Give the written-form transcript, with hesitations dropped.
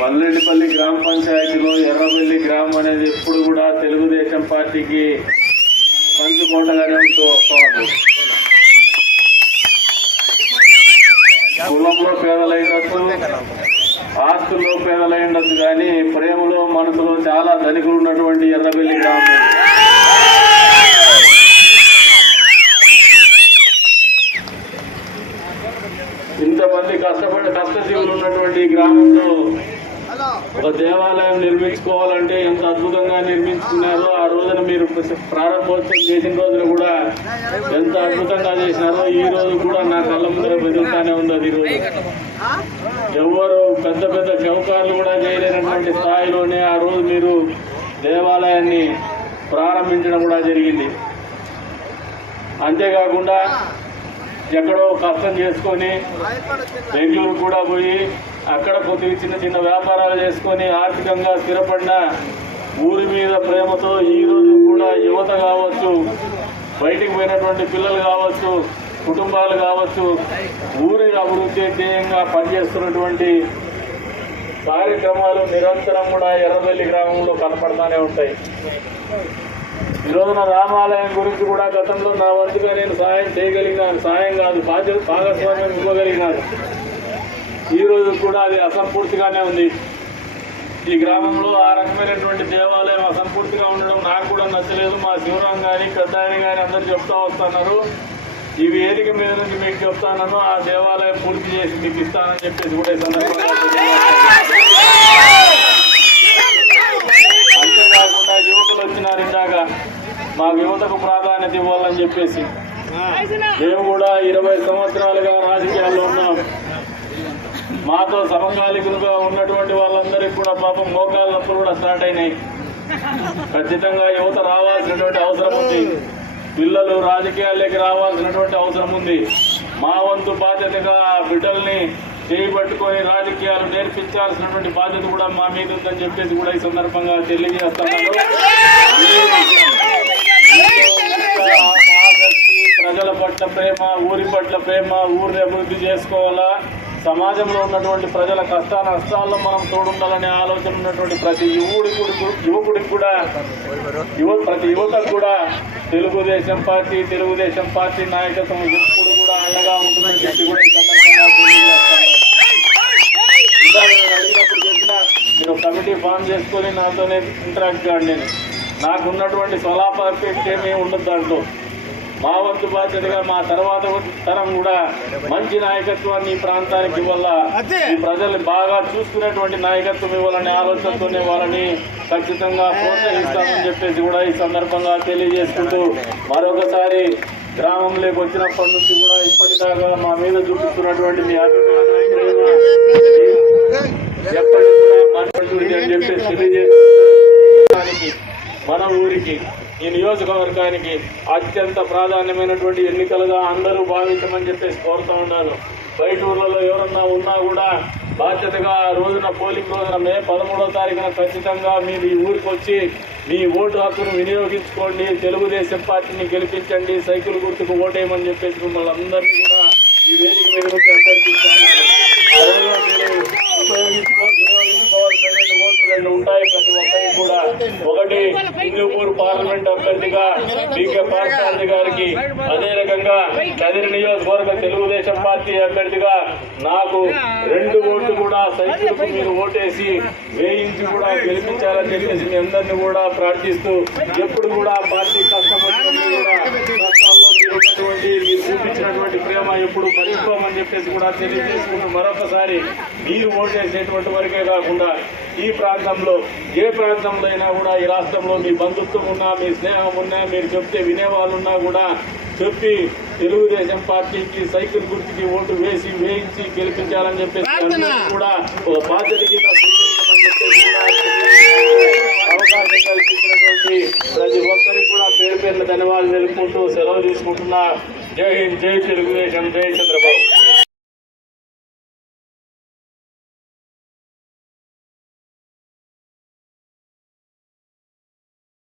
మల్లెడిపల్లి గ్రామ పంచాయతీలో ఎర్రబెల్లి గ్రామం అనేది ఎప్పుడు కూడా తెలుగుదేశం పార్టీకి పంచుకోటగానే వస్తుంది. కులంలో పేదలైనట్టు, ఆస్తుల్లో పేదలైనట్టు, కానీ ప్రేమలో మనసులో చాలా ధనికులు ఉన్నటువంటి ఎర్రబెల్లి గ్రామం. ఇంతమంది కష్టజీవులు ఉన్నటువంటి గ్రామంలో ఒక దేవాలయం నిర్మించుకోవాలంటే ఎంత అద్భుతంగా నిర్మించుకున్నారో, ఆ రోజున మీరు ప్రారంభోత్సవం చేసిన రోజున కూడా ఎంత అద్భుతంగా చేసినారో ఈ రోజు కూడా నా కళ్ళ ముందర బెదురుతానే ఉంది. అది రోజు ఎవరు పెద్ద పెద్ద చౌకార్లు కూడా చేయలేనటువంటి స్థాయిలోనే ఆ రోజు మీరు దేవాలయాన్ని ప్రారంభించడం కూడా జరిగింది. అంతేకాకుండా ఎక్కడో కష్టం చేసుకొని బెంగళూరు కూడా పోయి అక్కడ కొద్దిగా చిన్న చిన్న వ్యాపారాలు చేసుకొని ఆర్థికంగా స్థిరపడిన ఊరి మీద ప్రేమతో ఈ రోజు కూడా యువత కావచ్చు, బయటికి పోయినటువంటి పిల్లలు కావచ్చు, కుటుంబాలు కావచ్చు, ఊరి అభివృద్ధి ధ్యేయంగా పనిచేస్తున్నటువంటి కార్యక్రమాలు నిరంతరం కూడా ఎర్రబెల్లి గ్రామంలో కనపడతానే ఉంటాయి. ఈ రోజున రామాలయం గురించి కూడా గతంలో నా వంతుగా నేను సాయం చేయగలిగినాను, సాయం కాదు భాగస్వామ్యం ఇవ్వగలిగినాను. ఈ రోజు కూడా అది అసంపూర్తిగానే ఉంది. ఈ గ్రామంలో ఆ రకమైనటువంటి దేవాలయం అసంపూర్తిగా ఉండడం నాకు కూడా నచ్చలేదు. మా శివరాం కానీ పెద్ద ఆయన కానీ అందరూ చెప్తా వస్తున్నారు. ఈ వేదిక మీద నుంచి మీకు చెప్తాను, ఆ దేవాలయం పూర్తి చేసి మీకు ఇస్తానని చెప్పేసి కూడా ఈ సందర్భంగా అంతేకాకుండా యువకులు వచ్చినారు ఇందాక, మాకు యువతకు ప్రాధాన్యత ఇవ్వాలని చెప్పేసి. మేము కూడా 20 సంవత్సరాలుగా రాజకీయాల్లో ఉన్నాం. మాతో సమకాలికులుగా ఉన్నటువంటి వాళ్ళందరికీ కూడా పాపం మోకాళ్ళ నొప్పులు కూడా స్టార్ట్ అయినాయి. ఖచ్చితంగా యువత రావాల్సినటువంటి అవసరం ఉంది. పిల్లలు రాజకీయాల్లోకి రావాల్సినటువంటి అవసరం ఉంది. మా వంతు బాధ్యతగా ఆ బిడ్డల్ని చేయబట్టుకొని రాజకీయాలు నేర్పించాల్సినటువంటి బాధ్యత కూడా మా మీద ఉందని చెప్పేసి కూడా ఈ సందర్భంగా తెలియజేస్తున్నాను. ప్రజల పట్ల ప్రేమ, ఊరి పట్ల ప్రేమ, ఊరిని అభివృద్ధి చేసుకోవాలా, సమాజంలో ఉన్నటువంటి ప్రజల కష్ట నష్టాల్లో మనం తోడుండాలనే ఆలోచన ఉన్నటువంటి ప్రతి యువకుడికి కూడా ప్రతి యువతకు కూడా తెలుగుదేశం పార్టీ నాయకత్వం ఎప్పుడు కూడా అండగా ఉంటుందని చెప్పి కూడా ఈ సందర్భంగా తెలియజేస్తాను. అడిగినప్పుడు చెప్పిన మీరు కమిటీ ఫామ్ చేసుకొని నాతోనే ఇంటరాక్ట్ కాండి. నాకున్నటువంటి స్వలాపేక్ష ఏమీ ఉండదు దాంట్లో. మా వంతు బాధ్యతగా మా తర్వాత తరం కూడా మంచి నాయకత్వాన్ని ఈ ప్రాంతానికి ఇవ్వాల, ఈ ప్రజల్ని బాగా చూసుకునేటువంటి నాయకత్వం ఇవ్వాలనే ఆలోచనతోనే వాళ్ళని ఖచ్చితంగా ప్రోత్సహిస్తామని చెప్పేసి కూడా ఈ సందర్భంగా తెలియజేసుకుంటూ, మరొకసారి గ్రామంలోకి వచ్చినప్పటి నుంచి కూడా ఇప్పటిదాకా మా మీద చూపిస్తున్నటువంటి మీ ఎప్పటికీ కూడా అని చెప్పేసి తెలియజేసుకోవడానికి మన ఊరికి, ఈ నియోజకవర్గానికి అత్యంత ప్రాధాన్యమైనటువంటి ఎన్నికలుగా అందరూ భావించమని చెప్పేసి కోరుతూ ఉన్నాను. బయట ఊర్లలో ఎవరన్నా ఉన్నా కూడా బాధ్యతగా రోజున పోలింగ్ రోజున మే 13వ తారీఖున ఖచ్చితంగా మీరు ఈ ఊరికి వచ్చి మీ ఓటు హక్కును వినియోగించుకోండి, తెలుగుదేశం పార్టీని గెలిపించండి, సైకిల్ గుర్తుకు ఓటేయమని చెప్పేసి మిమ్మల్ని అందరినీ కూడా ఈ వేదిక మీద నుంచి అభ్యర్థిస్తున్నాను. వినియోగించుకోవాల్సినటువంటి ఓట్లు 2 ఉంటాయి ప్రతి ఒక్కరికి కూడా. ఒకటి హిందూపూర్ పార్లమెంట్ అభ్యర్థిగా బీకే పార్థసారథి గారికి, అదే రకంగా కదిరి నియోజకవర్గ తెలుగుదేశం పార్టీ అభ్యర్థిగా నాకు 2 ఓట్లు కూడా సైకిల్కు మీరు ఓటేసి వేయించి కూడా గెలిపించాలని చెప్పేసి మీ అందరినీ కూడా ప్రార్థిస్తూ, ఎప్పుడు కూడా పార్టీ కష్టం వచ్చినప్పుడు కూడా కష్టాల్లో మీరు చూపించినటువంటి ప్రేమ ఎప్పుడు మరిచిపోమని చెప్పేసి కూడా తెలియజేసుకుంటూ, మరొకసారి మీరు ఓటేసేటువంటి వరకే కాకుండా ఈ ప్రాంతంలో ఏ ప్రాంతంలో అయినా కూడా ఈ రాష్ట్రంలో మీ బంధుత్వం ఉన్నా, మీ స్నేహం ఉన్నా, మీరు చెప్తే వినేవాళ్ళు ఉన్నా కూడా చెప్పి తెలుగుదేశం పార్టీకి సైకిల్ గుర్తుకి ఓటు వేయించి గెలిపించాలని చెప్పేసి కూడా ఒక బాధ్యత కింద స్వీకరించమని చెప్పేసి అవకాశం కల్పించినటువంటి ప్రతి ఒక్కరికి కూడా పేరు ధన్యవాదాలు తెలుపుకుంటూ సెలవు తీసుకుంటున్నా. జై హింద్, జై తెలుగుదేశం, జై చంద్రబాబు.